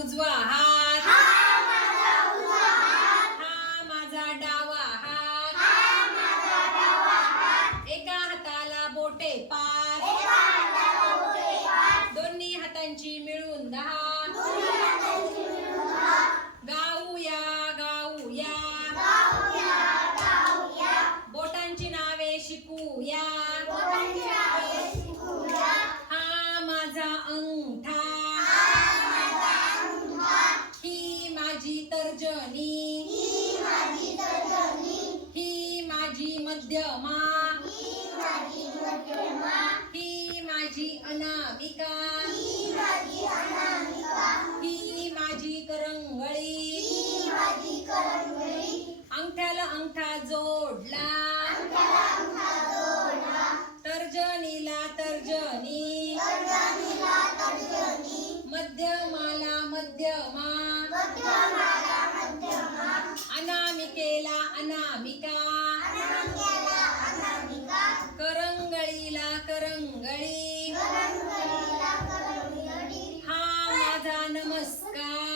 उजवा हात. हा माझा डावा हात. एका हाताला बोटे दोन्ही हातांची मिळून दहा. गाऊया गाऊया. बोटांची नावे शिकूया. तर्जनी ही माझी तर्जनी ही माझी मध्यमा। ही माझी मध्यमा. ही माझी अनामिका। ही माझी अनामिका. ही माझी करंगळी. अंगठ्याला अंगठा जोडला। अंगठ्याला अंगठा जोडला. तर्जनीला तर्जनी। तर्जनीला तर्जनी. करंगळी हा माझा नमस्कार.